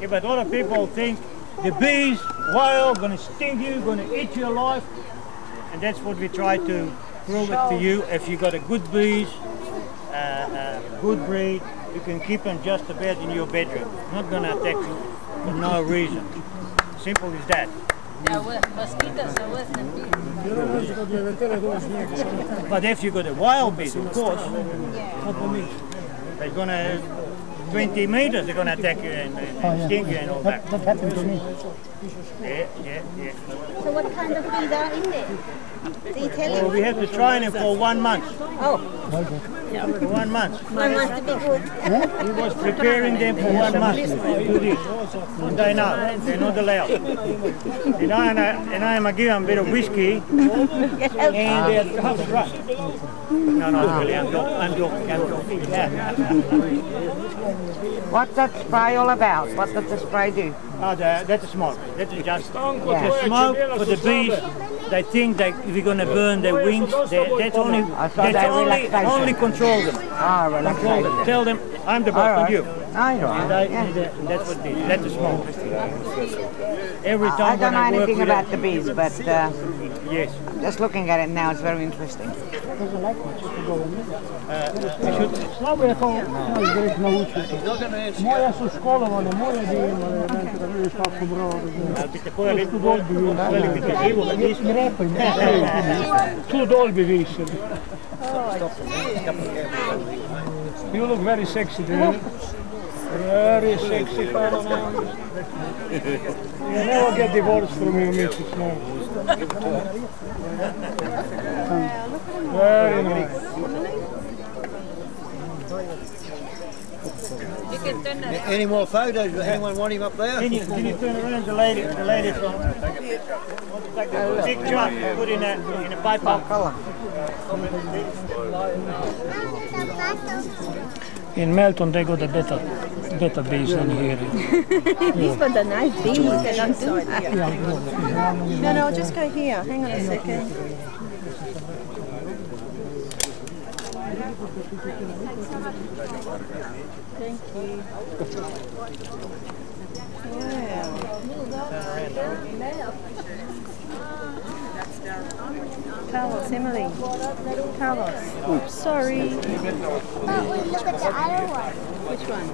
Yeah, but a lot of people think the bees, wild, going to sting you, going to eat you alive, and that's what we try to prove it to you. If you got a good bees, good breed, you can keep them just about in your bedroom. Not going to attack you for no reason. Simple as that. But if you got a wild bees, of course, they're going to 20 meters, they're going to attack you and sting you and all that. That happened to me. Yeah. So what kind of bees are in there? Did he tell you? Well, we have to train him for 1 month. Oh. Yeah, for 1 month. 1 month to be good. He was preparing them for 1 month to do this. And they know, they're not allowed. And I am giving them a bit of whiskey and they're half drunk. No, really, I'm joking. Yeah. What's that spray all about? What does the spray do? Oh, that's a smoke. That's just the smoke for the bees. They think that if we're going to burn their wings, that's only control them. Ah, Control them. Tell them, I'm the boss, not you. That's That's what it is. That's the smoke. Every time I don't know anything with about the bees, but yes. I'm just looking at it now. It's very interesting. Slabo je to izreći naučiti. Moja su školovane, moje bi imali, da vidiš kako bravo. I repaj, tu dol bi visili. You look very sexy, dude. Very sexy fellow now. You never get divorced from you, Mrs. No. Very nice. Any more photos? Anyone want him up there? Can you turn around the lady from take a big chunk and put in a pipe color. In Melton they got a better bees than here. These ones are nice bees. No, I'll just go here. Hang on a second. Thank you. Carlos, Emily. Carlos. Oops. Sorry. But we look at the other one. Which one?